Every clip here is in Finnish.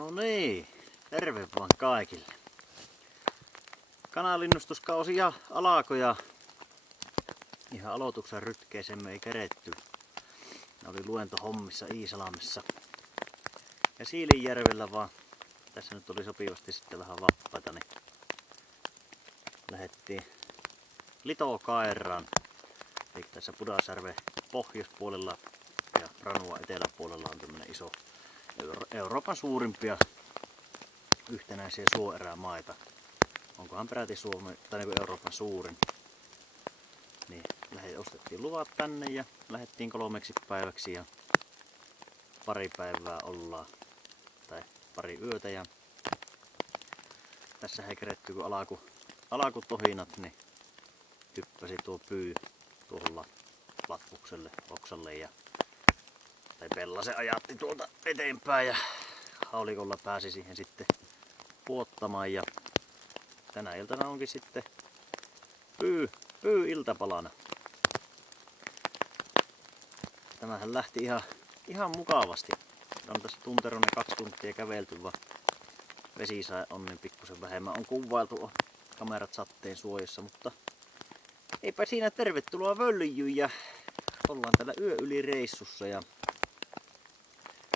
No niin, terve vaan kaikille. Kanalinnustuskausi ja alkoi ja ihan aloituksen rytkeeseen me ei keretty. Ne oli luentohommissa Iisalmessa ja Siilinjärvellä vaan. Tässä nyt oli sopivasti sitten vähän vapaita, niin lähdettiin Litokaeraan. Eli tässä Pudasjärven pohjoispuolella ja Ranua eteläpuolella on tämmönen iso Euroopan suurimpia yhtenäisiä suoerämaita. Onkohan peräti Suomen tai niin Euroopan suurin. Niin ostettiin luvat tänne ja lähdettiin 3 päiväksi ja pari päivää ollaan. Tai pari yötä ja tässä ei keretty kun alku tohinat, niin hyppäsi tuo pyy tuolla latvukselle, oksalle ja tai Pellasen ajatti tuolta eteenpäin ja haulikolla pääsi siihen sitten puottamaan ja tänä iltana onkin sitten pyy iltapalana. Tämähän lähti ihan mukavasti. On tässä tunteroinen 2 tuntia kävelty, vaan vesi sai onnen pikkusen vähemmän. On kuvailtu kamerat satteen suojassa, mutta eipä siinä, tervetuloa Völjyyn ja ollaan täällä yö yli reissussa ja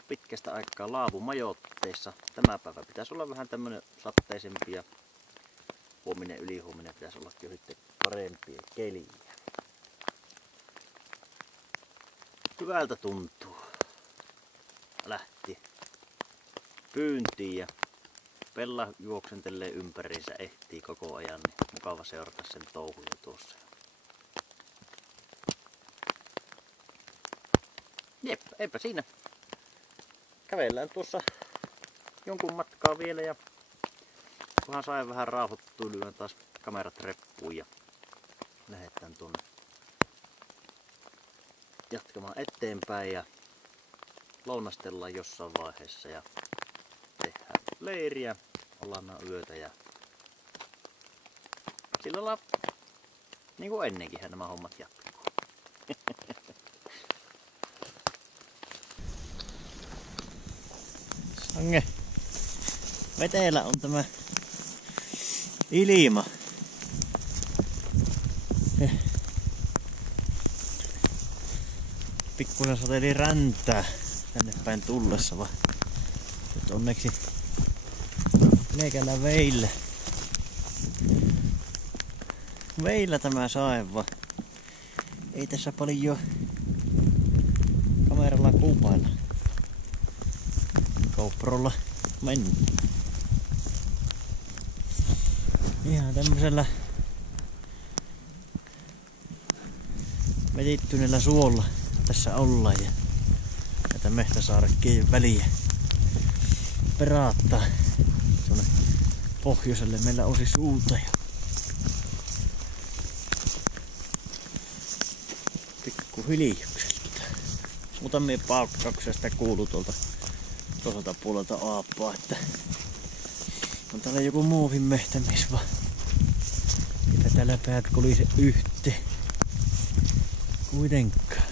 pitkästä aikaa laavumajoitteissa. Tämä päivä pitäisi olla vähän tämmönen satteisempi ja huominen ylihuominen pitäisi olla jo sitten parempia keliä. Hyvältä tuntuu. Lähti pyyntiin ja Pella juoksentelee ympäriinsä, ehtii koko ajan, niin mukava seurata sen touhuja tuossa. Jep, eipä siinä. Kävellään tuossa jonkun matkaa vielä ja kunhan sain vähän rauhoittua, lyön taas kamerat reppuun ja lähdetään tuonne jatkamaan eteenpäin ja lounastellaan jossain vaiheessa ja tehdään leiriä, ollaan yötä ja sillä lailla niin kuin ennenkin nämä hommat jatkuu. Sange, veteellä on tämä ilma. Pikkusen sateli räntää tänne päin tullessa, vaan nyt onneksi meikällä veillä tämä saiva. Ei tässä paljon kameralla kuvailla. GoProlla mennyt. Ihan tämmöisellä vetittyneellä suolla tässä ollaan ja näitä mehtäsaarekkien väliä peraattaa tuonne pohjoiselle. Meillä on siis uutta ja pikku hiljaukselta. Muutamia paukkauksia sitä kuuluu tuolta toiselta puolelta aappaa, että on täällä joku muuvin mehtämis vaan. Eipä täällä päät kolise yhteen. Kuitenkaan.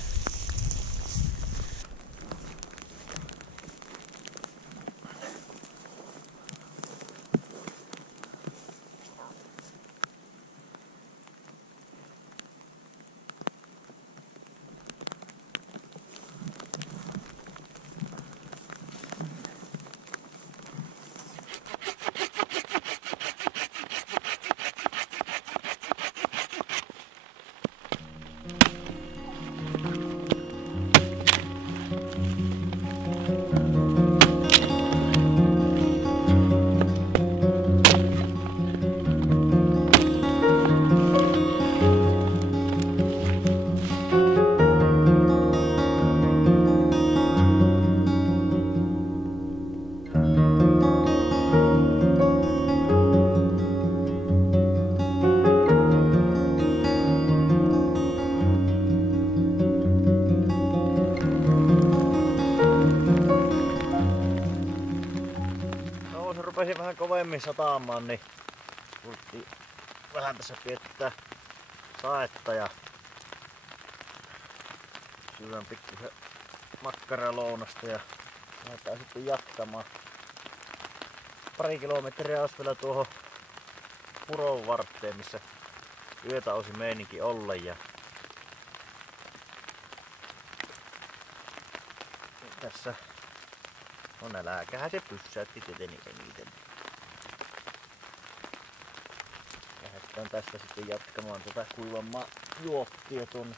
rupesi vähän kovemmin sataamaan, niin tultiin vähän tässä piettää saetta ja syödään pikkusen makkaralounasta ja lähdetään sitten jatkamaan. Pari kilometriä olisi vielä tuohon Puron varteen, missä yötä olisi meininki olla. Ja tässä on nälkähän se pyssäytti tietenkin eniten. Lähdetään tästä sitten jatkamaan tätä kuivamaa juottia tuonne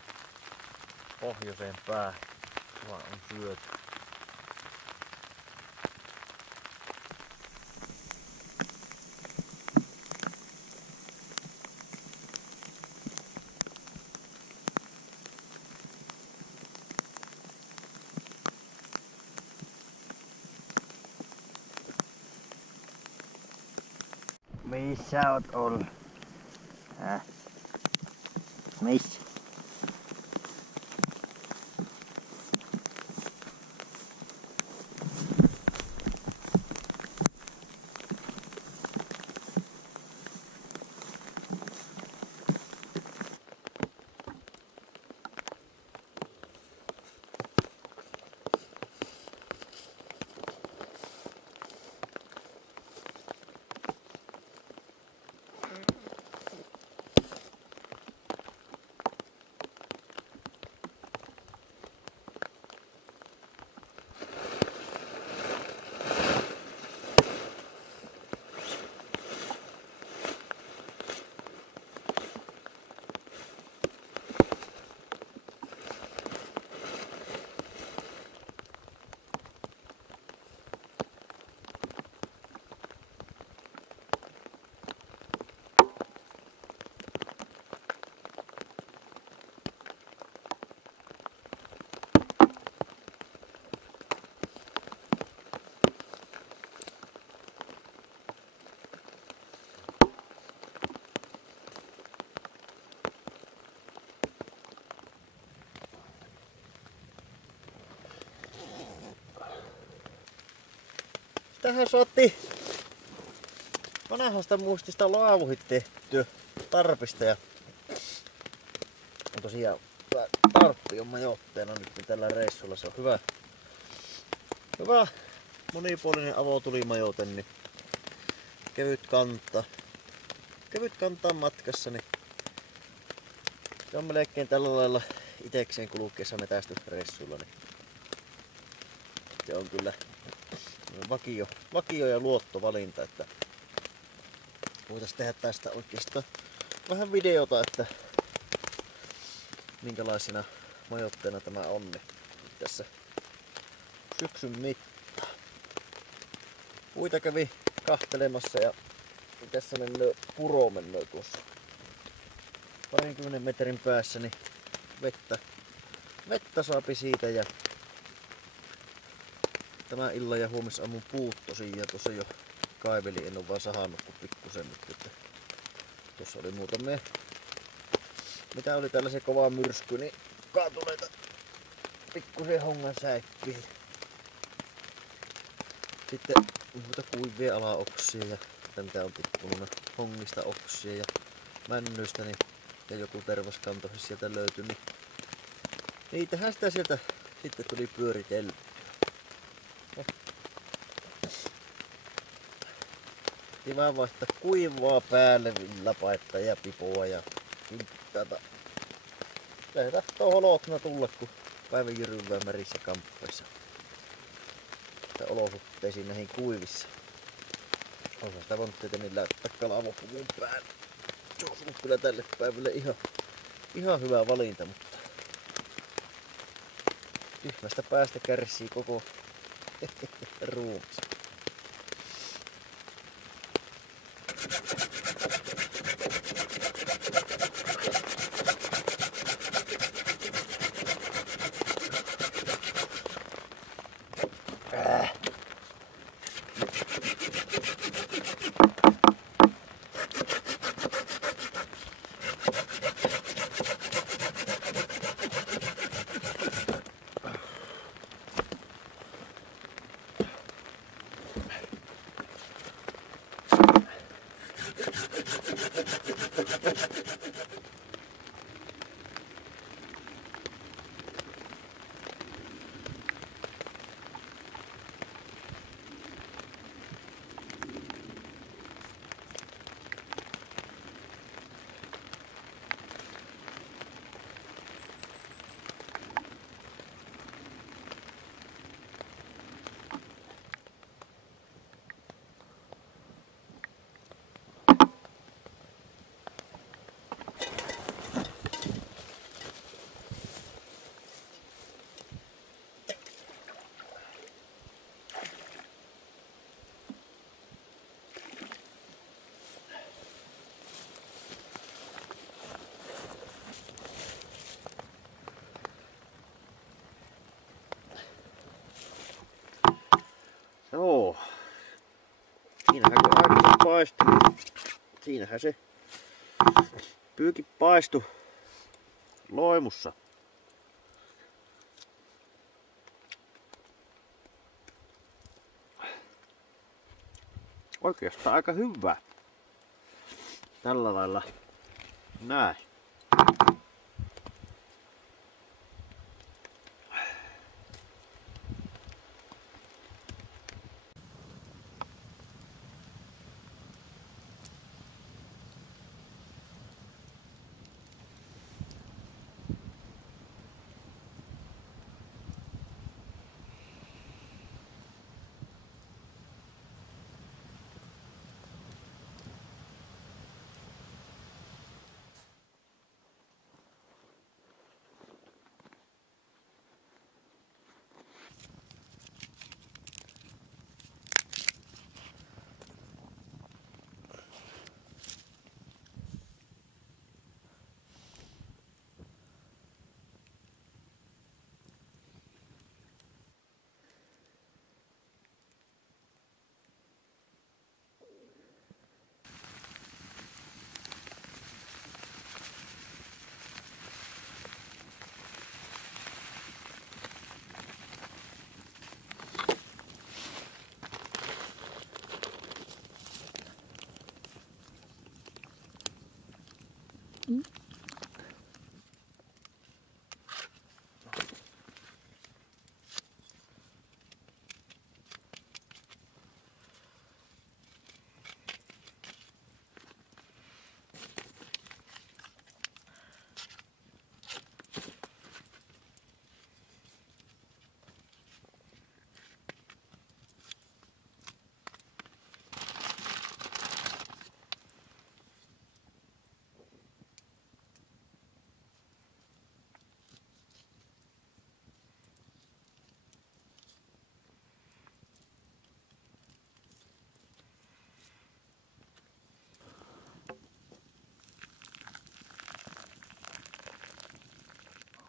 pohjoiseen päähän. Tuolla on syöty. Missä oot ollut? Missä? Tähän saatiin vanhasta muistista laavuhit tehtyä tarpista ja on tosiaan tarppi on majoitteena nyt tällä reissulla. Se on hyvä monipuolinen avotulimajoite, niin kevyt kantaa matkassa, niin se on melkein tällä lailla itekseen kulkeessa metästysreissulla, niin se on kyllä vakio ja luottovalinta, että voitaisiin tehdä tästä oikeastaan vähän videota, että minkälaisina majoitteena tämä on niin tässä syksyn mittaan. Puita kävi kahtelemassa ja tässä Puro mennöö tuossa 20 metrin päässä, niin vettä saapi siitä ja tämän illan ja huomisaamun puut tosiaan tuossa jo kaiveli, en ole vaan sahannut kuin pikkusen nyt, että tuossa oli muutamia, mitä oli tällaisia kovaa myrsky, niin kaatuneita pikkusen hongan säippiä. Sitten muuta kuivia alaoksia ja mitä on tippunut hongista oksia ja männyistä, niin, ja joku tervaskantohi sieltä löytyi, niin niitähän sitä sieltä sitten tuli pyöritelty. Kiva vasta kuivaa päälle villapaetta ja pipoa ja kinttata. Ei tahtoo holokna tulla, kun päivän jyryvää merissä kamppeissa. Sitä olosuhteisiin näihin kuivissa. Osa sitä voinut tietenkin läyttää kalavopuvun päälle. Se on kyllä tälle päivälle ihan hyvä valinta, mutta tyhmästä päästä kärsii koko ruumis. Joo. Siinähän kun aikaisemmin paistui, niin siinähän se pyyki paistui loimussa. Oikeastaan aika hyvä. Tällä lailla näin.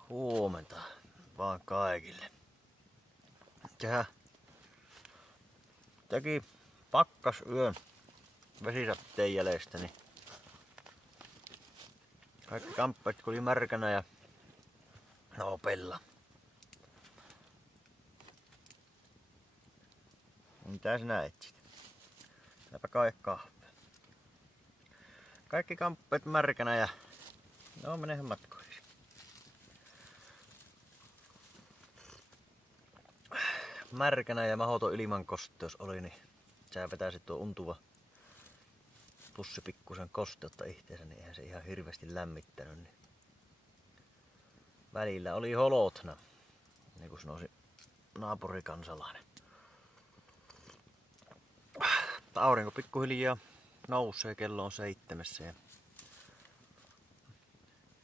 Huomenta vaan kaikille. Sehän teki pakkasyön vesisatteen jäljestä, niin kaikki kamppeet kun oli märkänä ja nopella. Mitä sinä etsit? Täpä kai kahve. Kaikki kamppeet märkänä ja no menehän matkoihin. Märkänä ja mahoton ilmankosteus oli, niin sä vetäisit tuo untuva pussi pikkusen kosteutta itseensä, niin eihän se ihan hirveästi lämmittänyt. Niin välillä oli holotna, niin kuin sanoisi naapurikansalainen. Aurinko pikkuhiljaa nousee, kello on 7 ja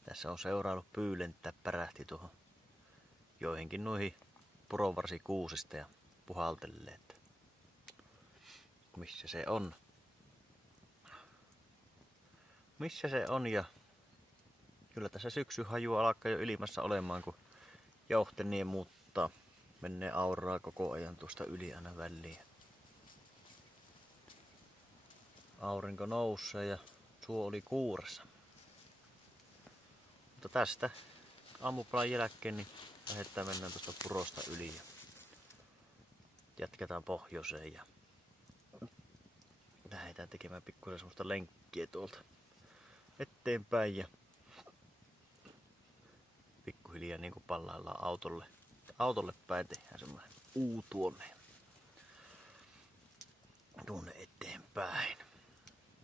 tässä on seuraillut pyylentää, pärähti tuohon joihinkin noihin puronvarsikuusista ja puhaltelee, että missä se on. Missä se on, ja kyllä tässä syksyn haju alkaa jo ilmassa olemaan, kun Johteniemi muuttaa. Menee auraa koko ajan tuosta yli aina väliin. Aurinko nousee ja suo oli kuuressa. Mutta tästä aamupalan jälkeen niin mennään tuosta purosta yli ja jatketaan pohjoiseen ja lähdetään tekemään pikkuisen semmoista lenkkiä tuolta eteenpäin ja pikkuhiljaa niin kuin pallaillaan autolle päin, tehdään semmoinen U tuonne eteenpäin.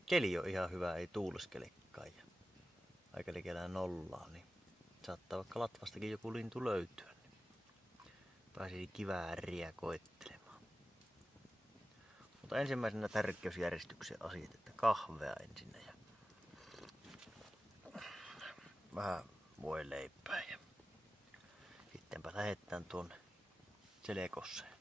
Keli on ihan hyvä, ei tuuleskelekaan ja aika likellä nollaa, niin saattaa vaikka latvastakin joku lintu löytyä. Niin pääsisi kivääriä koettelemaan. Mutta ensimmäisenä tärkeysjärjestyksen asiat, että kahvea ensin ja vähän voileipää ja sittenpä lähdetään tuonne Selekosseen.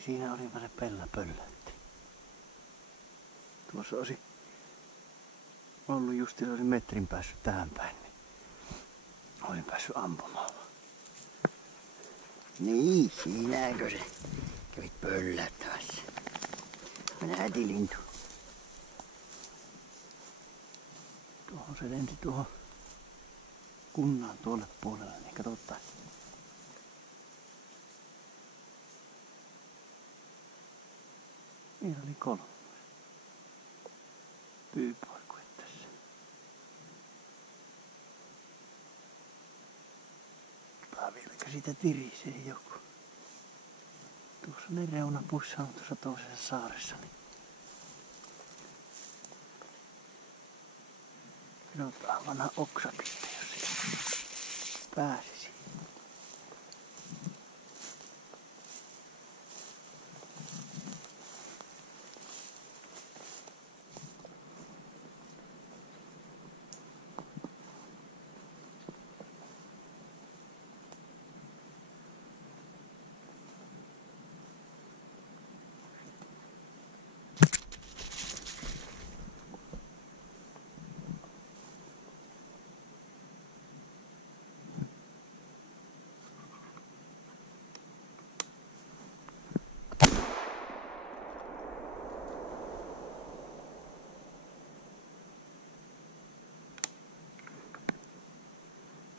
siinä olipa se pellä pöllätti. Tuossa olisi ollut just, olisi metrin päässyt tähän päin, niin olin päässyt ampumaan. Niin, siinäkö se kävit pöllättämässä. Mennä äitilintu. Tuohon se lensi tuohon kunnan tuolle puolelle, niin katsotaan. Meillä oli 3 pyypoikue tässä. Vieläkö siitä tirisee joku? Tuossa ne reunapuissa on tuossa toisessa saaressa. Niin katsotaan vanha oksapiste, jos se pääsisi.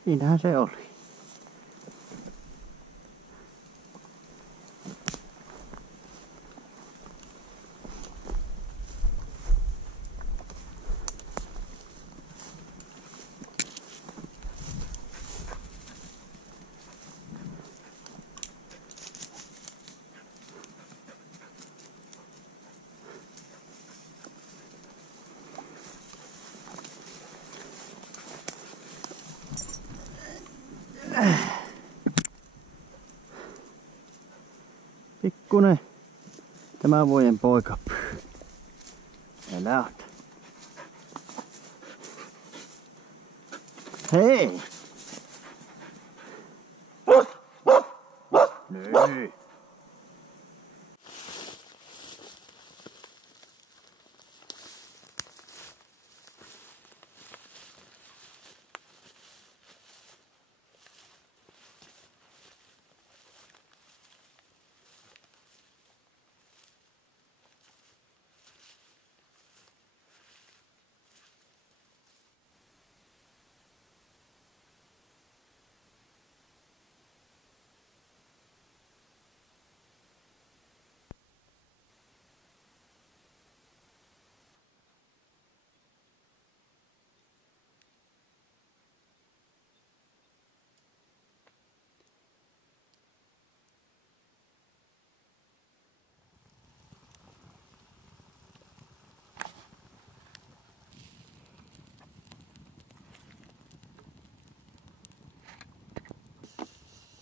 Siinähän se oli. Pikkunen tämän vuoden poika. Älä ota. Hei! Nyt.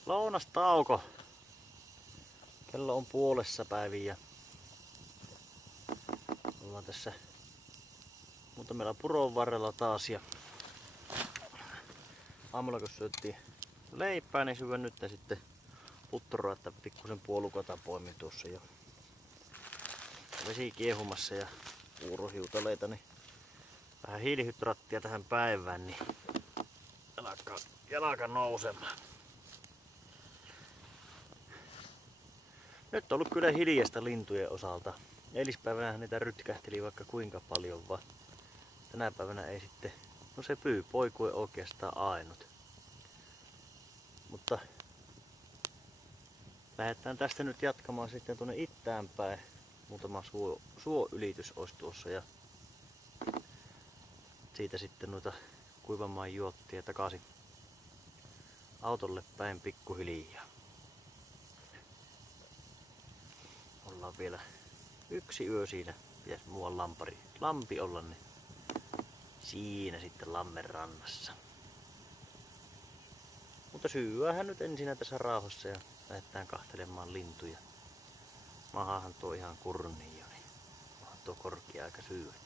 Lounastauko. Kello on 5:30 ja ollaan tässä muutamilla puron varrella taas. Ja aamulla kun syöttiin leipää, niin syön nyt sitten putturoa, että pikkusen puolukota poimin tuossa jo. Vesi kiehumassa ja puurohiutaleita, niin vähän hiilihydraattia tähän päivään, niin jalka nousemaan. Nyt on ollut kyllä hiljasta lintujen osalta. Eilispäivänä niitä rytkähteli vaikka kuinka paljon, vaan tänä päivänä ei sitten. No se pyypoikue oikeastaan ainut. Mutta lähdetään tästä nyt jatkamaan sitten tuonne itään päin. Muutama suoylitys olisi tuossa ja siitä sitten noita kuivamaan juottia takaisin autolle päin pikkuhiljaa. Ollaan vielä 1 yö siinä. Pitäisi muualla lampi olla, niin siinä sitten lammen rannassa. Mutta syöhän nyt ensin tässä rauhassa ja lähdetään kahtelemaan lintuja. Mahahan tuo ihan kurni jo, niin onhan tuo korkea aika syödäkin.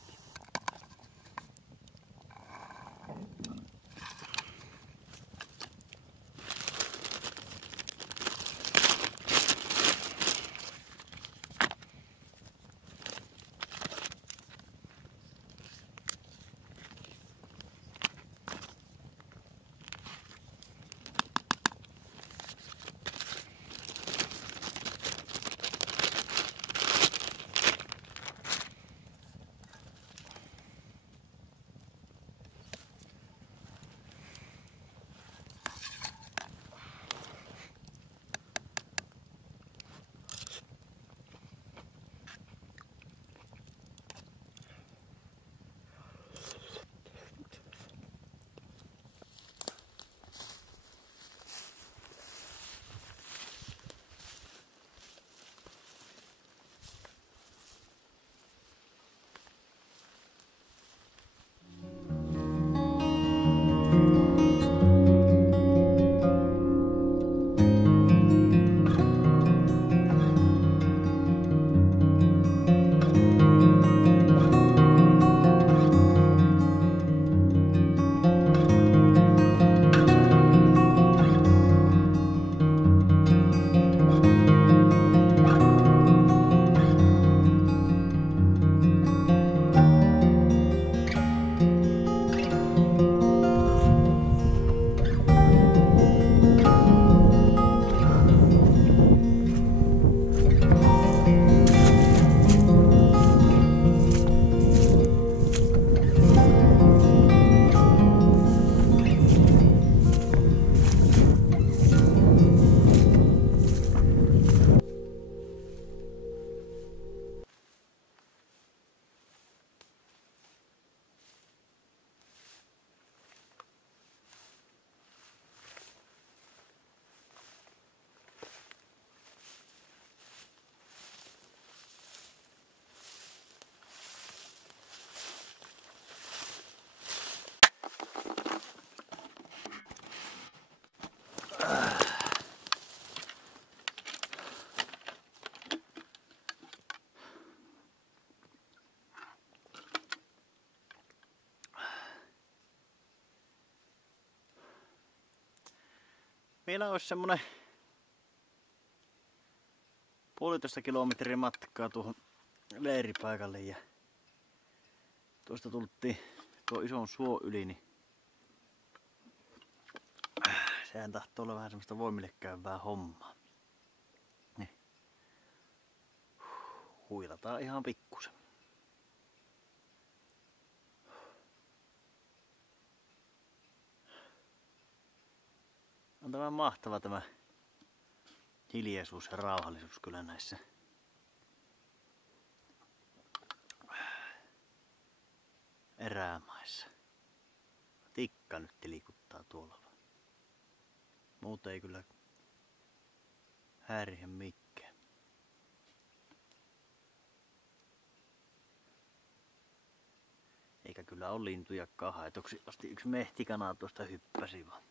Vielä olisi semmonen 1,5 kilometriä matkaa tuohon leiripaikalle ja tuosta tultiin tuo ison suo yli, niin sehän tahtoo olla vähän semmoista voimille käyvää hommaa. Niin. Huilataan ihan pikkusen. On tämä mahtava tämä hiljaisuus ja rauhallisuus kyllä näissä erämaissa. Tikka nyt liikuttaa tuolla vaan. Muuten ei kyllä häirihe mikään. Eikä kyllä ole lintujakaan haitoksi. Asti yksi mehtikana tuosta hyppäsi vaan.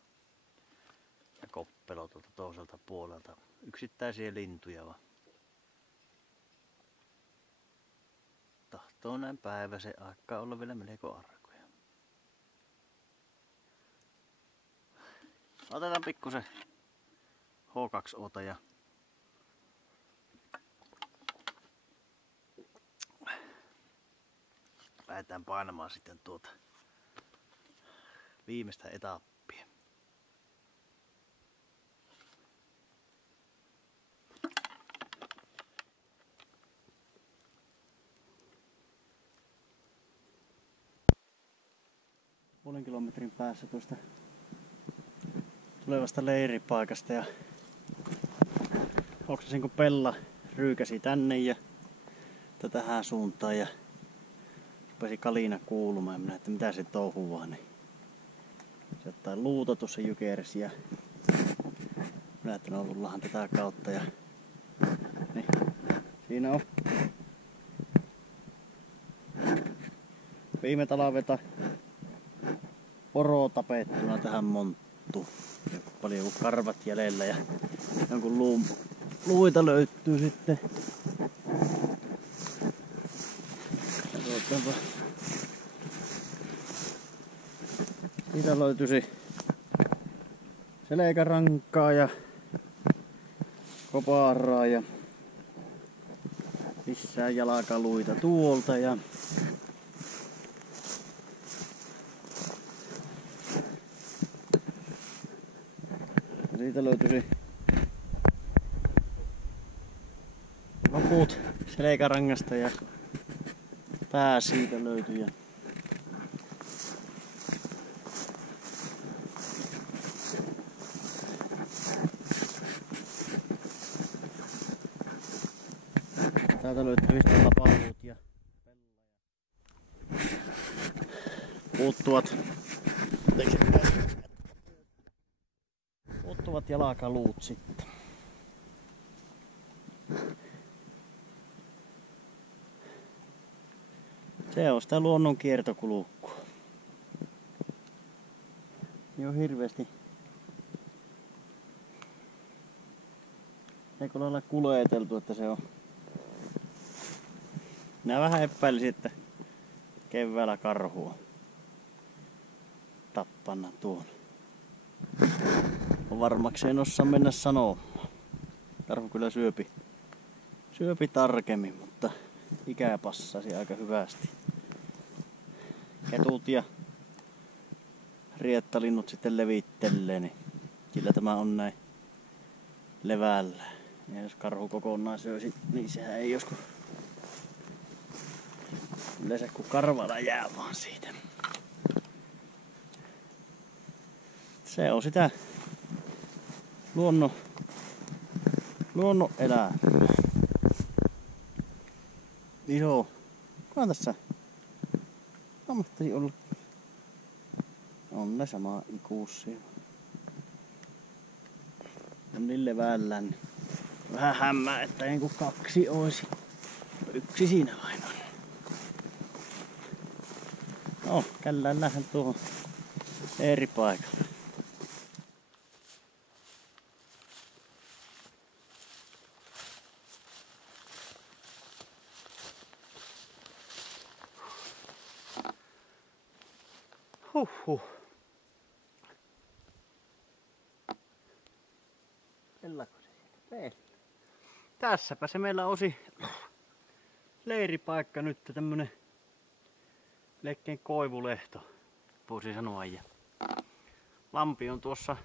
Ja koppelo tuolta toiselta puolelta. Yksittäisiä lintuja vaan. Tahtoo näin päiväisen aikaa olla vielä melko arkoja. Otetaan pikkusen H2O:ta ja lähdetään painamaan sitten tuota viimeistä etappia. Puolen kilometrin päässä tuosta tulevasta leiripaikasta ja oksasin kun Pella ryykäsi tänne ja tähän suuntaan ja rupesi kalina kuulumaan ja minä että mitä se touhuaa, niin se ottaa luuta tuossa jykersi ja minä että no tullahan tätä kautta ja niin siinä on viime talveta poro tapettuna tähän monttuun. Paljon kuin karvat jäljellä ja jonkun luita löytyy sitten. Siitä löytyisi selkärankaa ja koparaa ja lisää jalkaluita tuolta ja siitä löytyisi loput selkärangasta ja pää siitä löytyy. Ja täältä löytyy sitten lapaluut ja puuttuvat jalkaluut sitten. Se on sitä luonnon kiertokulkua. Ei ole hirveästi eikö lailla kuljeteltu, että se on. Minä vähän epäilisin, että keväällä karhua tappana tuon. Varmaksi en osaa mennä sanomaan. Karhu kyllä syöpi tarkemmin, mutta ikää passasi aika hyvästi. Ketut ja riettalinnut sitten levittelee, niin sillä tämä on näin levällä. Ja jos karhu kokonaan syösi, niin sehän ei joskus yleensä kun karvalla jää vaan siitä. Se on sitä luonnon elää. Iso. Kuka tässä? Ammatti ollut. On ne sama ikuisia. On niin levällään. Niin vähän hämmää, että ei kun kaksi olisi. Yksi siinä vain on. No, källään lähden tuohon eri paikalle. Huhhuh. Pellako se? Pellä. Tässäpä se meillä osi leiripaikka nyt, tämmönen melkein koivulehto, voisi sanoa. Ja lampi on tuossa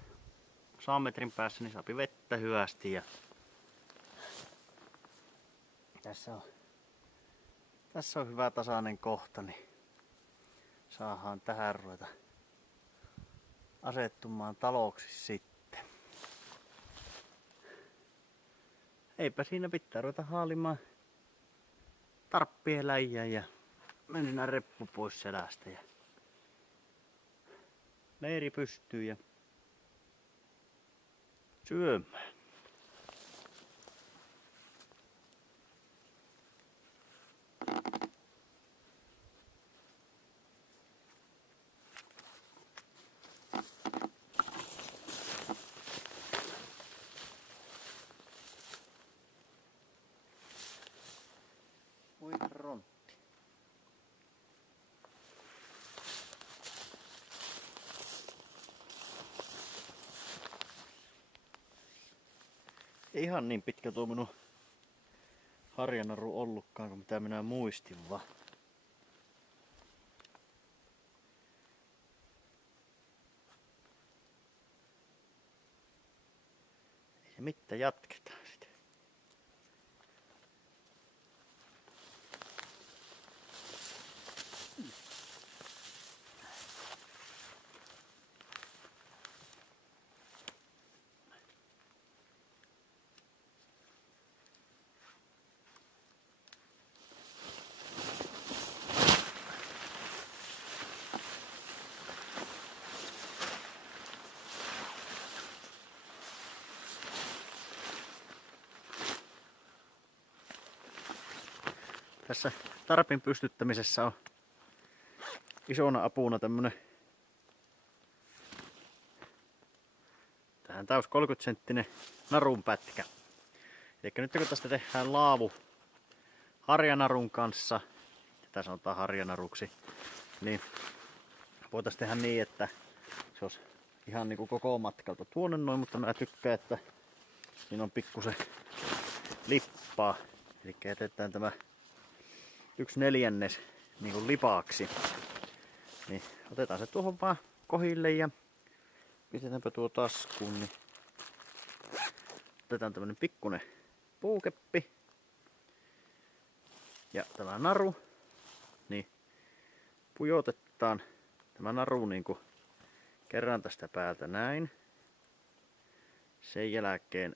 100 metrin päässä, niin saapi vettä hyvästi. Ja tässä on hyvä tasainen kohta, niin saadaan tähän ruveta asettumaan taloksi sitten. Eipä siinä pitää ruveta haalimaan tarppien läjää ja mennään reppu pois selästä ja leiri pystyy ja syömään. Oi rontti. Ei ihan niin pitkä tuo minun harjanaru ollutkaan kuin mitä minä muistin vaan. Ei se mitään, jatketaan sitä. Tässä tarpin pystyttämisessä on isona apuna tämmönen tähän täys 30-senttinen narunpätkä. Eli nyt kun tästä tehdään laavu harjanarun kanssa, tätä sanotaan harjanaruksi, niin voitaisiin tehdä niin, että se olisi ihan niin kuin koko matkalta tuonne noin, mutta mä tykkään, että siinä on pikkusen lippaa. Eli jätetään tämä 1/4 niin kuin lipaaksi. Niin otetaan se tuohon vaan kohille ja pistetäänpä tuo taskuun. Niin otetaan tämmönen pikkunen puukeppi ja tämä naru. Niin pujotetaan tämä naru niin kuin kerran tästä päältä näin. Sen jälkeen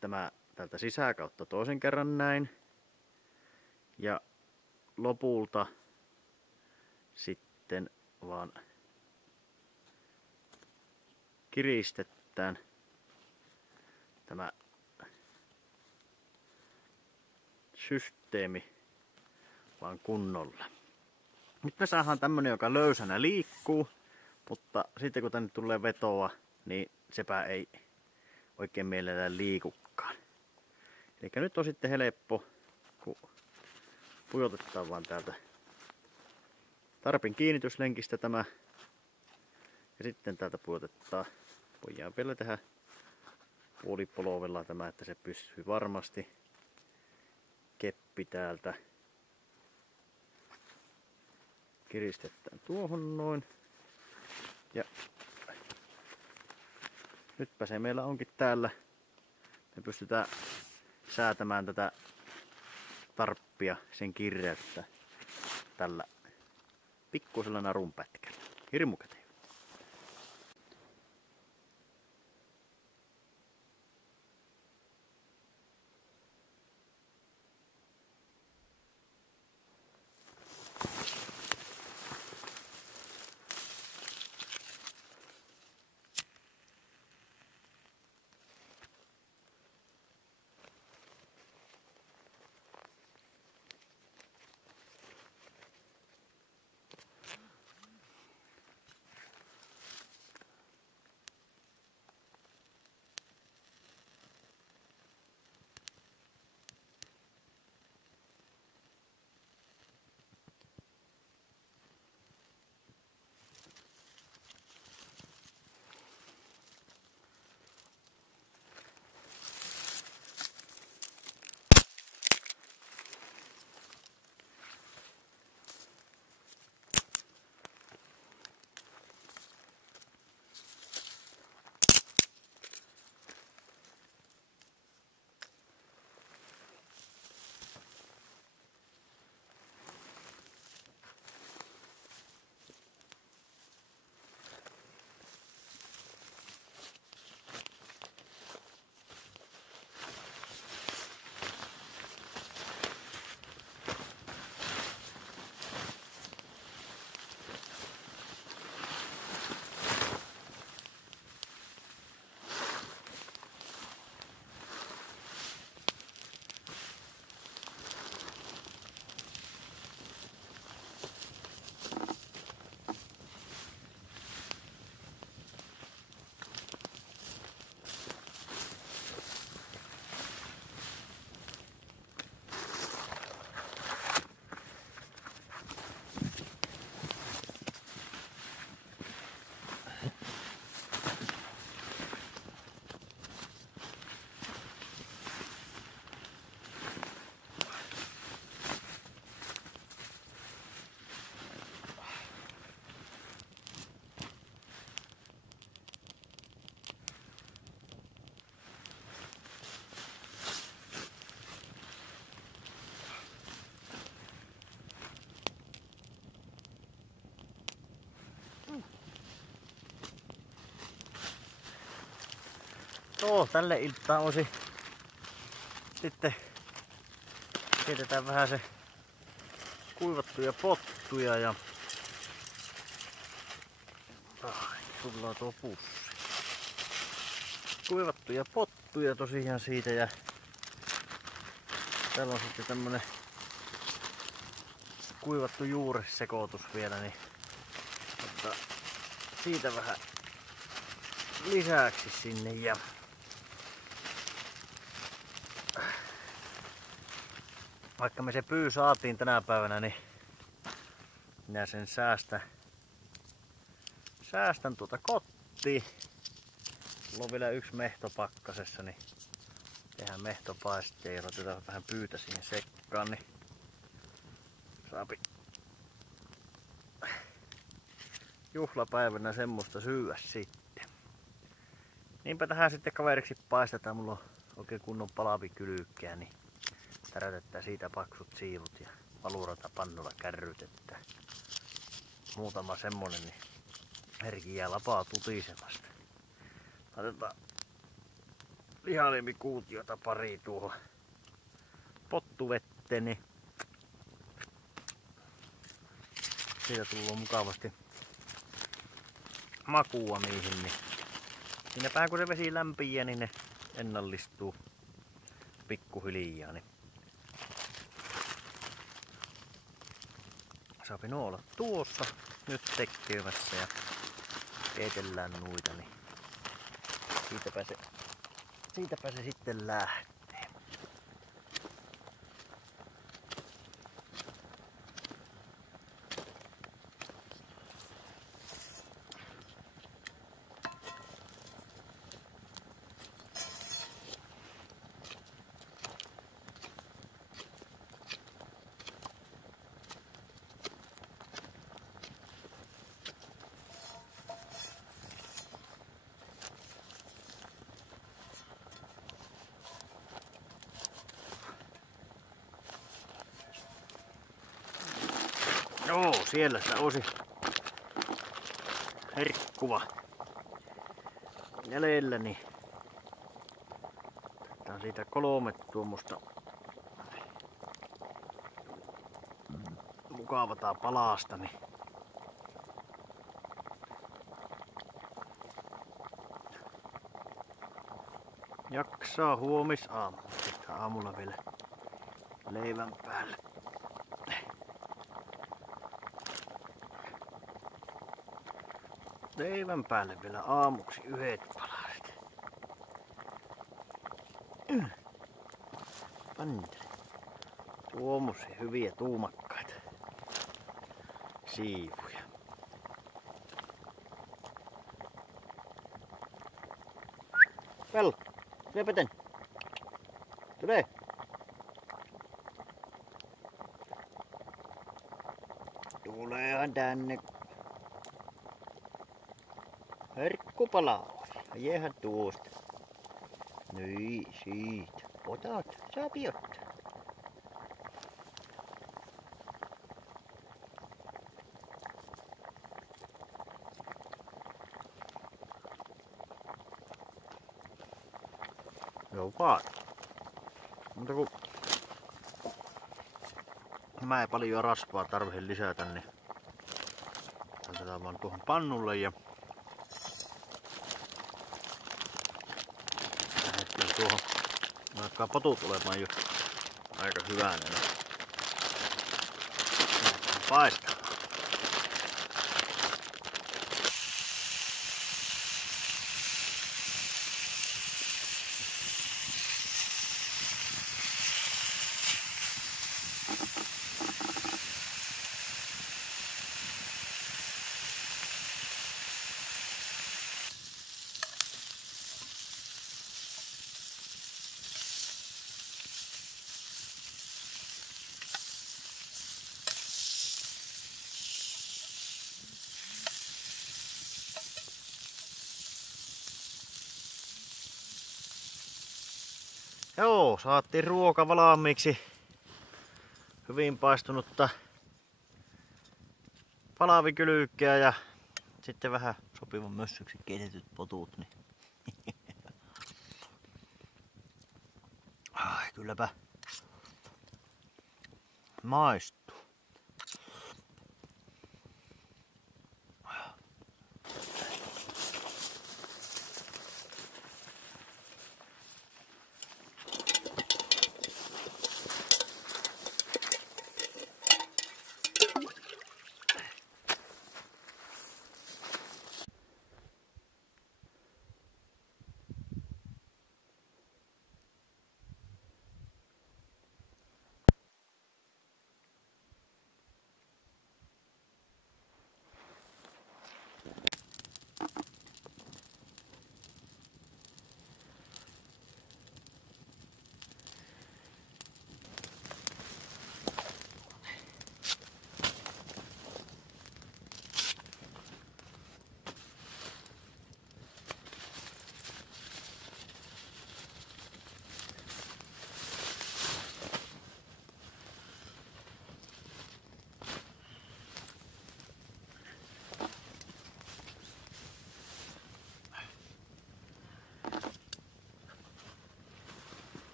tämä tältä sisäkautta toisen kerran näin. Ja lopulta sitten vaan kiristetään tämä systeemi vaan kunnolla. Nyt me saadaan tämmönen, joka löysänä liikkuu, mutta sitten kun tänne tulee vetoa, niin sepä ei oikein mielellään liikukaan. Eli nyt on sitten helppo, kun pujotetaan vaan täältä tarpin kiinnityslenkistä tämä. Ja sitten täältä pujotetaan. Voidaan vielä tehdä puolipolovella tämä, että se pysyy varmasti. Keppi täältä. Kiristetään tuohon noin. Ja nytpä se meillä onkin täällä. Me pystytään säätämään tätä tarppia, sen kireyttä tällä pikkuisella narunpätkällä. Hirmu kätevä. Joo, tälle iltaan olisi sitten keitetään vähän se kuivattuja pottuja ja sulla tuo pussi. Kuivattuja pottuja tosiaan siitä ja täällä on sitten tämmönen kuivattu juuresekoitus vielä, niin siitä vähän lisäksi sinne ja vaikka me se pyy saatiin tänä päivänä, niin minä sen säästän tuota kotiin. Mulla on vielä yksi mehto pakkasessa, niin tehdään mehtopaistia ja otetaan vähän pyytä siihen sekkaan, niin saapi juhlapäivänä semmoista syödä sitten. Niinpä tähän sitten kaveriksi paistetaan, mulla on oikein kunnon palavikylykkeä, niin tärätetään siitä paksut siivut ja valurata pannulla kärrytetään. Muutama semmonen, niin herkiää lapaa tutisemasta. Laitetaan lihalimikuutiota pari tuohon pottuvetteen, niin siitä tulee mukavasti makua niihin. Niin siinäpähän kun se vesi lämpiää, niin ne ennallistuu pikkuhiljaa. Niin saapi nuo olla tuossa nyt tekemässä ja keitellään noita, niin siitäpä se sitten lähtee. Joo, siellä sitä olisi herkkuva jäljellä, niin otetaan siitä 3 tuommoista mukavataa palasta, niin jaksaa huomisaamu. Sitten aamulla vielä leivän päälle. Leivän päälle vielä aamuksi 1 palaset. Pantele. Tuommoisia hyviä tuumakkaita siivuja. Pello, tule peten. Tule. Tuleehan tänne. Herkkupala. Jehän tuosta. Niin, siitä. Otat. Saapi ottaa. Joo vaan. Mutta kun mä ei paljon rasvaa tarvitse lisätä, niin laitetaan vaan tuohon pannulle ja tuohon alkaa potut olemaan jo aika hyvänä. Paistaa. Joo, saatiin ruoka valmiiksi. Hyvin paistunutta palavikylykkeä ja sitten vähän sopivan mössöksi keitetyt potut. Niin Kylläpä maistuu.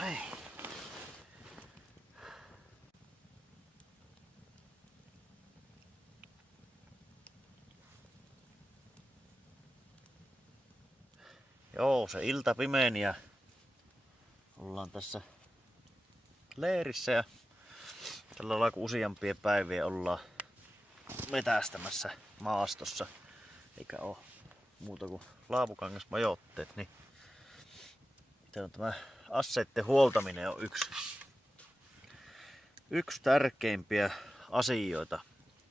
Hei. Joo, se ilta pimeni ja ollaan tässä leirissä ja tällä lailla kun useampia päiviä ollaan metästämässä maastossa, eikä oo muuta kuin laavukangasmajoitteet, niin tämä asseitten huoltaminen on yksi tärkeimpiä asioita.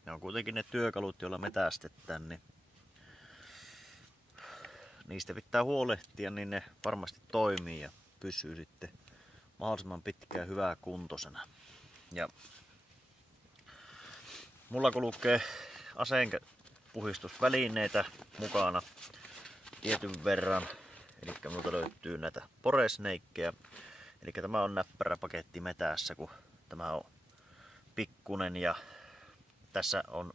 Ne on kuitenkin ne työkalut, joilla metästetään, niin niistä pitää huolehtia, niin ne varmasti toimii ja pysyy sitten mahdollisimman pitkään hyvää kuntoisena. Ja mulla kulkee aseenpuhdistusvälineitä mukana tietyn verran. Eli minulta löytyy näitä poresneikkejä. Eli tämä on näppärä paketti metässä, kun tämä on pikkunen ja tässä on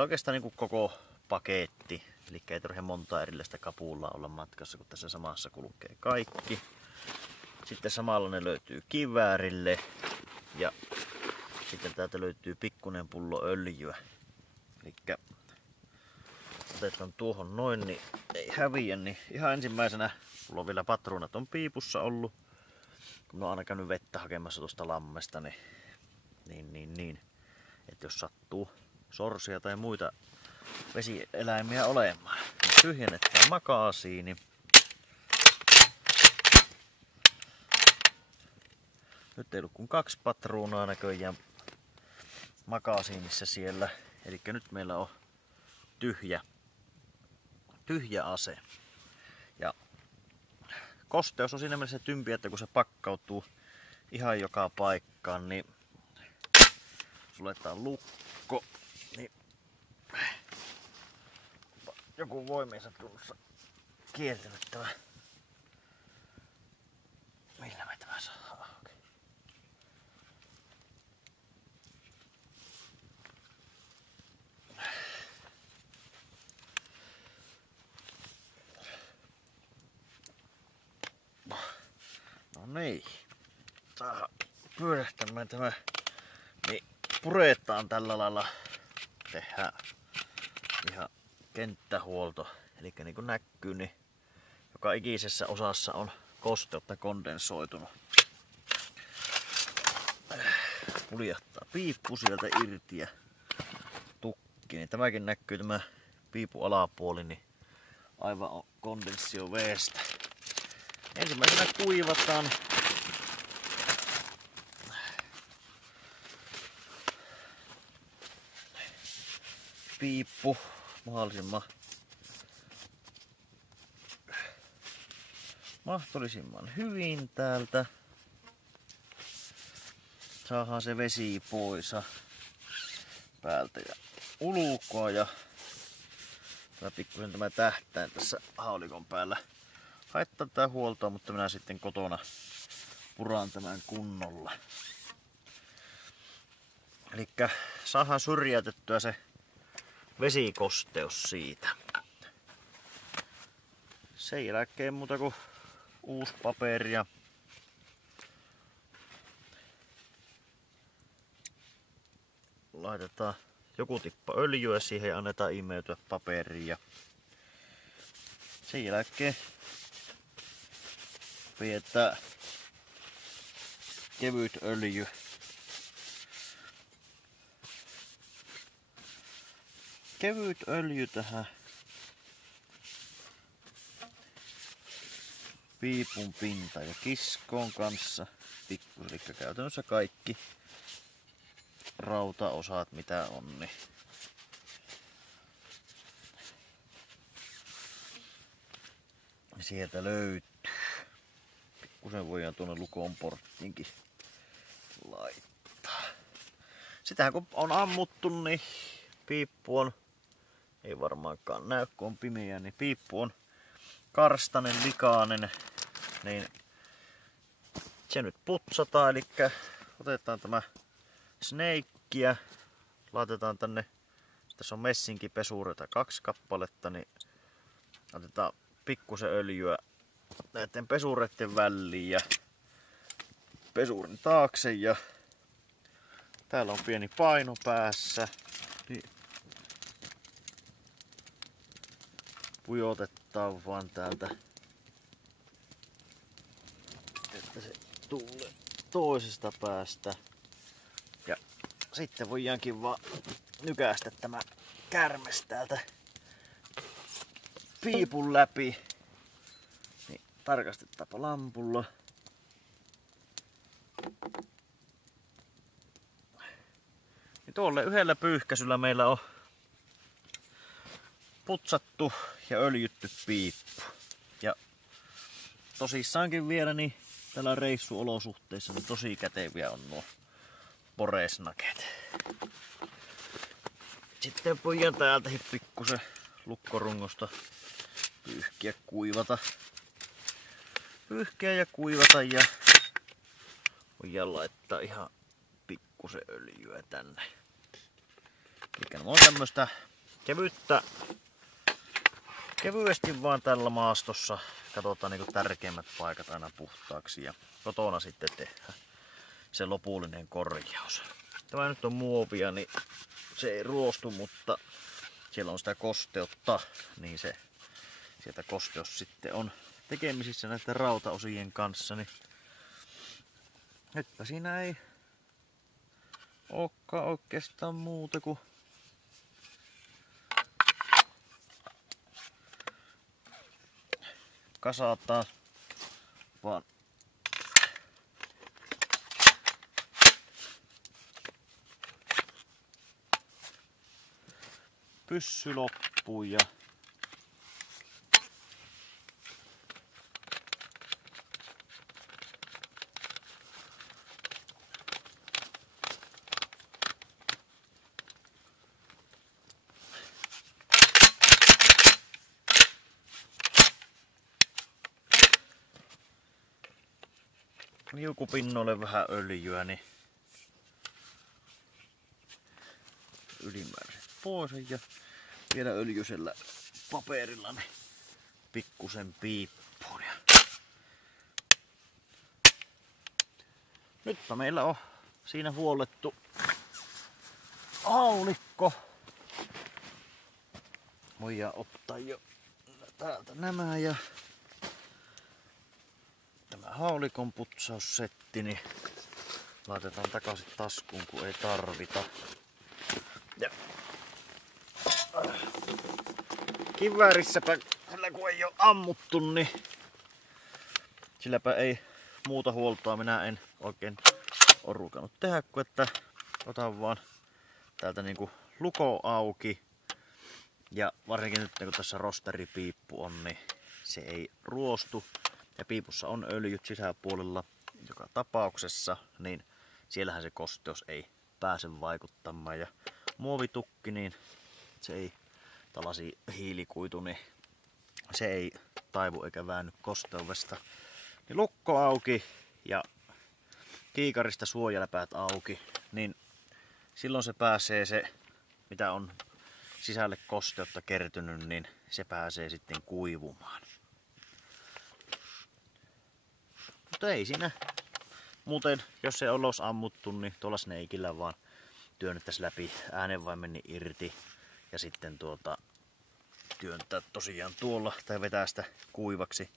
oikeastaan niin kuin koko paketti. Eli ei tarvitse montaa erillistä kapullaa olla matkassa, kun tässä samassa kulkee kaikki. Sitten samalla ne löytyy kiväärille ja sitten täältä löytyy pikkunen pullo öljyä. Eli otetaan tuohon noin, niin ei häviä. Niin ihan ensimmäisenä mulla on vielä patruunat on piipussa ollut. Kun mä oon aina käynyt vettä hakemassa tuosta lammesta, niin. Että jos sattuu sorsia tai muita vesieläimiä olemaan, niin tyhjennetään makasiini. Nyt ei ollut kuin 2 patruunaa näköjään makasiinissa siellä. Eli nyt meillä on tyhjä ase. Ja kosteus on siinä mielessä tympi, että kun se pakkautuu ihan joka paikkaan, niin suljetaan lukko. Niin joku voimiensa tulossa kiertänyt tämä. Millä me tämä saa auki? No niin. Saadaan pyörähtämään tämä. Niin puretaan tällä lailla. Tehdään ihan kenttähuolto. Eli niin kuin näkyy, niin joka ikisessä osassa on kosteutta kondensoitunut. Puljahtaa piippu sieltä irti ja tukki. Niin tämäkin näkyy, tämä piipun alapuoli, niin aivan on kondensio veestä. Ensimmäisenä kuivataan piippu mahdollisimman hyvin täältä. Saadaan se vesi pois päältä ja ulkoa ja pikkusen tämä tähtäin tässä haulikon päällä haittaa tätä huoltoa, mutta minä sitten kotona puran tämän kunnolla. Elikkä saadaan syrjäytettyä se vesikosteus siitä. Sen jälkeen muuta kuin uusi paperi ja laitetaan joku tippa öljyä siihen ja annetaan imeytyä paperiin. Ja sen jälkeen pidetään kevyt öljy. Kevyt öljy tähän piipun pintaan ja kiskoon kanssa pikkusen, eli käytännössä kaikki rautaosat mitä on, niin sieltä löytyy. Pikkusen voidaan tuonne lukon porttiinkin laittaa. Sitähän kun on ammuttu, niin piippu on, ei varmaankaan näy kun on pimeä, niin piippu on karstanen, likainen, niin se nyt putsataan, eli otetaan tämä snakeia, laitetaan tänne, tässä on messinkipesureita 2 kappaletta, niin otetaan pikkusen öljyä näiden pesureiden väliin ja pesurin taakse, ja täällä on pieni paino päässä, niin pujotetaan vaan täältä, että se tulee toisesta päästä. Ja sitten voidaankin vaan nykäistä tämä kärmes täältä piipun läpi. Niin tarkastetaanpa lampulla. Niin tuolle yhdellä pyyhkäisyllä meillä on putsattu ja öljytty piippu. Ja tosissaankin vielä niin tällä reissuolosuhteissa niin tosi käteviä on nuo poresnaket. Sitten voidaan täältä pikkusen lukkorungosta pyyhkiä, kuivata. Pyyhkiä ja kuivata ja voidaan laittaa ihan pikkusen öljyä tänne. Eli on tämmöstä kevyesti vaan tällä maastossa katsotaan niin tärkeimmät paikat aina puhtaaksi ja kotona sitten tehdään se lopullinen korjaus. Tämä nyt on muovia, niin se ei ruostu, mutta siellä on sitä kosteutta, niin se sieltä kosteus sitten on tekemisissä näiden rautaosien kanssa. Niin nytpä siinä ei olekaan oikeastaan muuta kuin kasataan vaan pyssy loppuun ja liukupinnoille vähän öljyä, niin ylimääräiset pois ja vielä öljysellä paperilla niin pikkusen piippuun. Nytpä meillä on siinä huollettu haulikko. Voidaan ottaa jo täältä nämä ja tämä haulikon putsaussetti niin laitetaan takaisin taskuun kun ei tarvita. Ja kiväärissäpä sillä kun ei ole ammuttu niin silläpä ei muuta huoltoa minä en oikein ole rukannut tehdä kuin että otan vaan täältä niinku luko auki ja varsinkin nyt kun tässä rosteripiippu on niin se ei ruostu ja piipussa on öljyt sisäpuolella joka tapauksessa niin siellähän se kosteus ei pääse vaikuttamaan ja muovitukki niin se ei tällaisia hiilikuitu niin se ei taivu eikä väänny kosteudesta. Niin lukko auki ja kiikarista suojaläpäät auki, niin silloin se pääsee se, mitä on sisälle kosteutta kertynyt, niin se pääsee sitten kuivumaan. Mutta ei siinä muuten, jos se olisi ammuttu, niin tuolla sneikillä vaan työnnettäisiin läpi äänenvaimennin irti ja sitten työntää tosiaan tuolla tai vetää sitä kuivaksi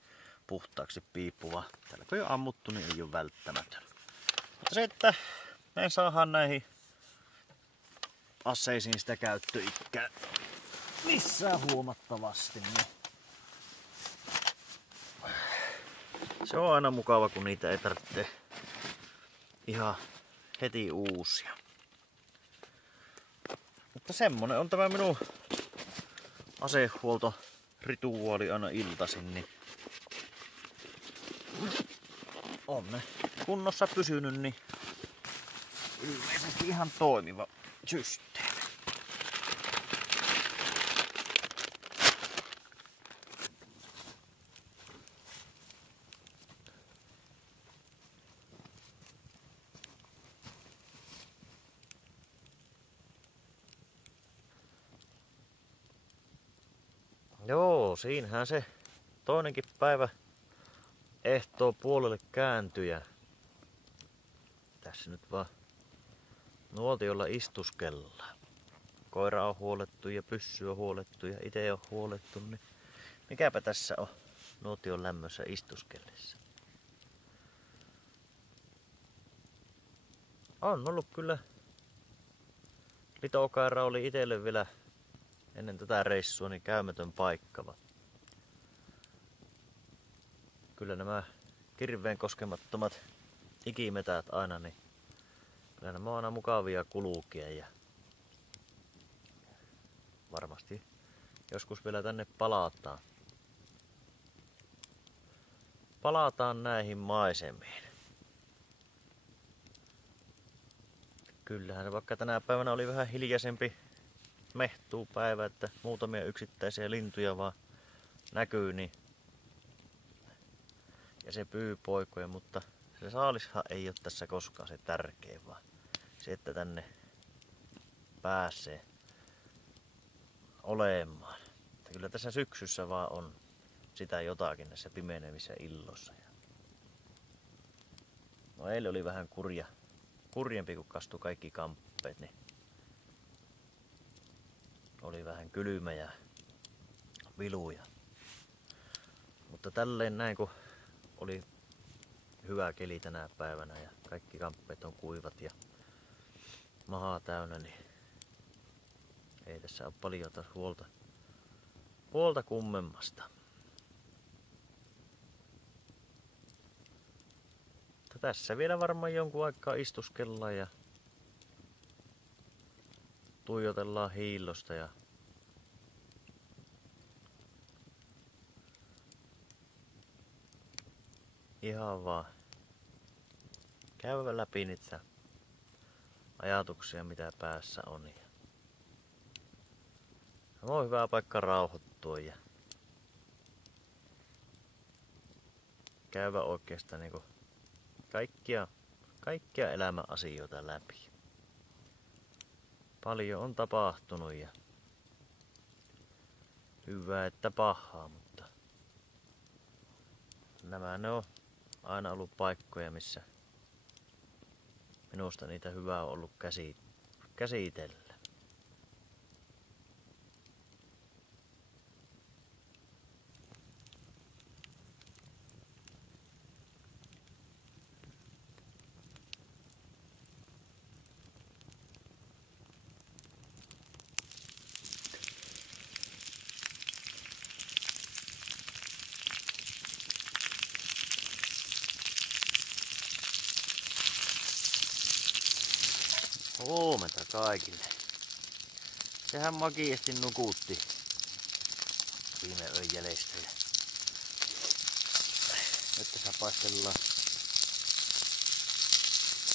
puhtaaksi piippuvaa. Täällä kun ei ole ammuttu, niin ei ole välttämätön. Mutta se, että me saadaan näihin aseisiin sitä käyttöikää lisää huomattavasti, niin se on aina mukava, kun niitä ei tarvitse ihan heti uusia. Mutta semmonen on tämä minun asehuoltorituaali aina iltaisin, niin on ne kunnossa pysynyt, niin ilmeisesti ihan toimiva systeemi. Joo, siinähän se toinenkin päivä ehtoo puolelle kääntyjä. Tässä nyt vaan nuotiolla istuskellaan. Koira on huolettu ja pyssy on huolettu ja ite on huolettu, niin mikäpä tässä on nuotion lämmössä istuskellessa. On ollut kyllä. Litokaira oli itelle vielä ennen tätä reissua niin käymätön paikka. Kyllä nämä kirveen koskemattomat ikimetät aina, niin kyllä nämä on aina mukavia kulkea ja varmasti joskus vielä tänne palataan. Palataan näihin maisemiin. Kyllähän vaikka tänä päivänä oli vähän hiljaisempi mehtuupäivä, että muutamia yksittäisiä lintuja vaan näkyy, niin ja se pyypoikoja, mutta se saalishan ei ole tässä koskaan se tärkein, vaan se, että tänne pääsee olemaan. Että kyllä tässä syksyssä vaan on sitä jotakin näissä pimenevissä illoissa. No eilen oli vähän kurjempi, kun kastui kaikki kamppeet, niin oli vähän kylmä ja viluja. Mutta tälleen näin, kun oli hyvä keli tänä päivänä ja kaikki kamppeet on kuivat ja mahaa täynnä, niin ei tässä ole paljon taas huolta kummemmasta. Mutta tässä vielä varmaan jonkun aikaa istuskellaan ja tuijotellaan hiillosta ja ihan vaan käydä läpi niitä ajatuksia, mitä päässä on. Ja on hyvä paikka rauhoittua ja käydä oikeastaan niinku kaikkia elämän asioita läpi. Paljon on tapahtunut ja hyvää että pahaa, mutta nämä ne on aina ollut paikkoja, missä minusta niitä hyvää on ollut käsitellä. Huomenta kaikille. Sehän makiesti nukutti viime yön jäljestä. Nyt tässä paistellaan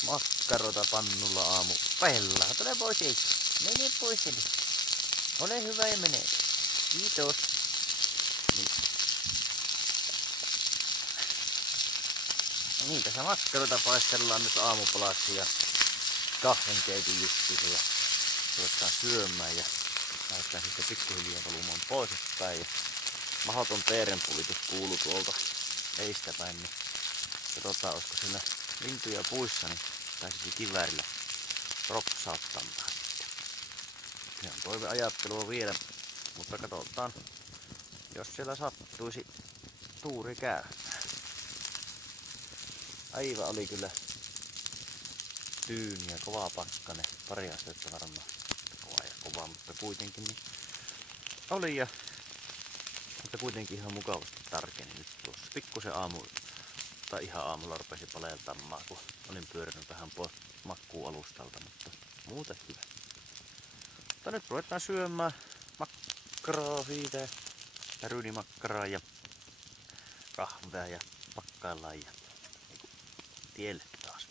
makkaroita pannulla aamu päivällä. Tule pois, ei. Mene pois, eli. Ole hyvä ja mene. Kiitos. Niin, tässä makkaroita paistellaan nyt aamupalaksi ja kahvenkeitin justiinsa ja ruvetaan syömään ja Lähdetään sitten pikkuhiljaa valumaan poispäin. Ja mahdoton teerenpulitus kuuluu tuolta eistä päin. Niin katsotaan, olisiko siellä lintuja puissa, niin pääsisi kiväärillä ropsauttamaan sitten. Se on toiveajattelua vielä, mutta katsotaan, jos siellä sattuisi tuuri käymään. Aivan oli kyllä tyyni ja kova pakkane, pari astetta varmaan kova, mutta kuitenkin niin oli mutta kuitenkin ihan mukavasti tarkeni nyt tuossa. Pikkusen tai ihan aamulla rupesi paleltamaan, kun olin pyörinyt vähän pois makkuun alustalta, mutta muuta hyvä. Mutta nyt ruvetaan syömään makkaraa siitä, ryynimakkaraa ja kahvea ja pakkaillaan ja tielle taas.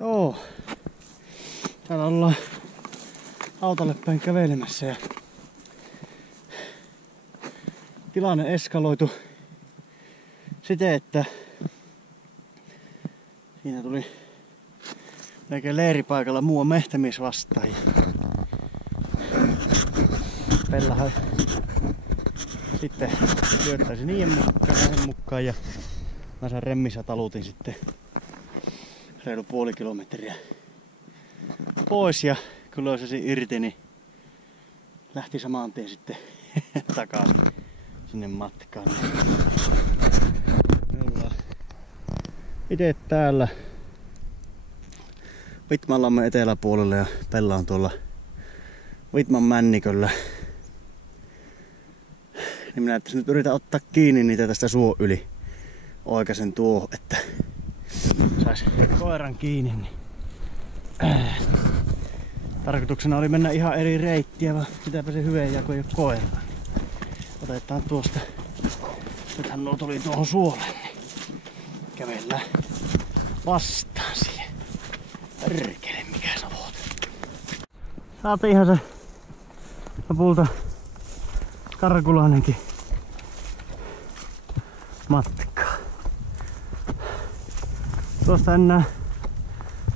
Joo. Täällä ollaan autolle päin kävelemässä ja tilanne eskaloitu siten, että siinä tuli melkein leiripaikalla muu mehtämies vastaan. Pellahan sitten lyöttäisi niiden mukaan ja mä sen remmissä talutin sitten reilu puoli kilometriä pois ja kun löysäsin irti, niin lähti saman tien sitten takaisin sinne matkaan. Me ollaan itse täällä Vitmanlammen eteläpuolella ja Pella on tuolla Vitman männiköllä. Niin minä nyt yritän ottaa kiinni niitä tästä suon yli oikaisen tuohon, että sais koiran kiinni. Niin. Tarkoituksena oli mennä ihan eri reittiä, vaan sitäpä se hyvä jako ei ole koiraa. Otetaan tuosta. Nythän nuo tuli tuohon suolle, niin kävellään vastaan siihen. Perkele, mikä savot. Saatiinhan se lopulta karkulainenkin matkaa. Tuosta enää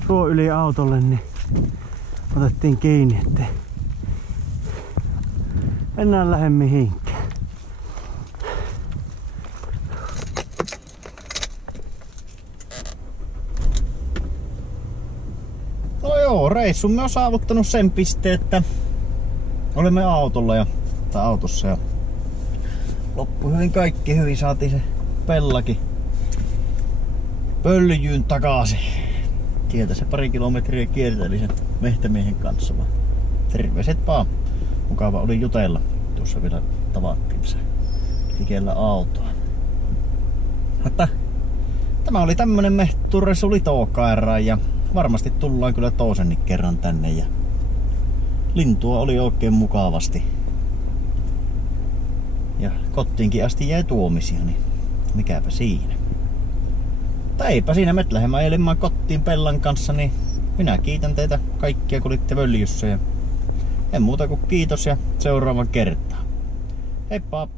suo yli autolle, niin otettiin kiinni, ettei enää lähde mihinkään. No joo, reissumme on saavuttanut sen pisteen, että olimme autossa ja loppu hyvin, kaikki hyvin, saatiin se Pellakin pöljyyn takaisin. Sieltä se pari kilometriä kierteli sen mehtämiehen kanssa vaan. Terveiset vaan. Mukava oli jutella. Tuossa vielä tavattiin se likellä autoa. Mutta tämä oli tämmönen mehtureissu Litokaeraan ja varmasti tullaan kyllä toisenkin kerran tänne. Ja lintua oli oikein mukavasti. Ja kotiinkin asti jäi tuomisia, niin mikäpä siinä. Mutta eipä siinä, me lähdemme ajelemaan kotiin Pellan kanssa, niin minä kiitän teitä kaikkia, kun olitte Völjyssä. Ja en muuta kuin kiitos ja seuraavan kertaan. Heippa!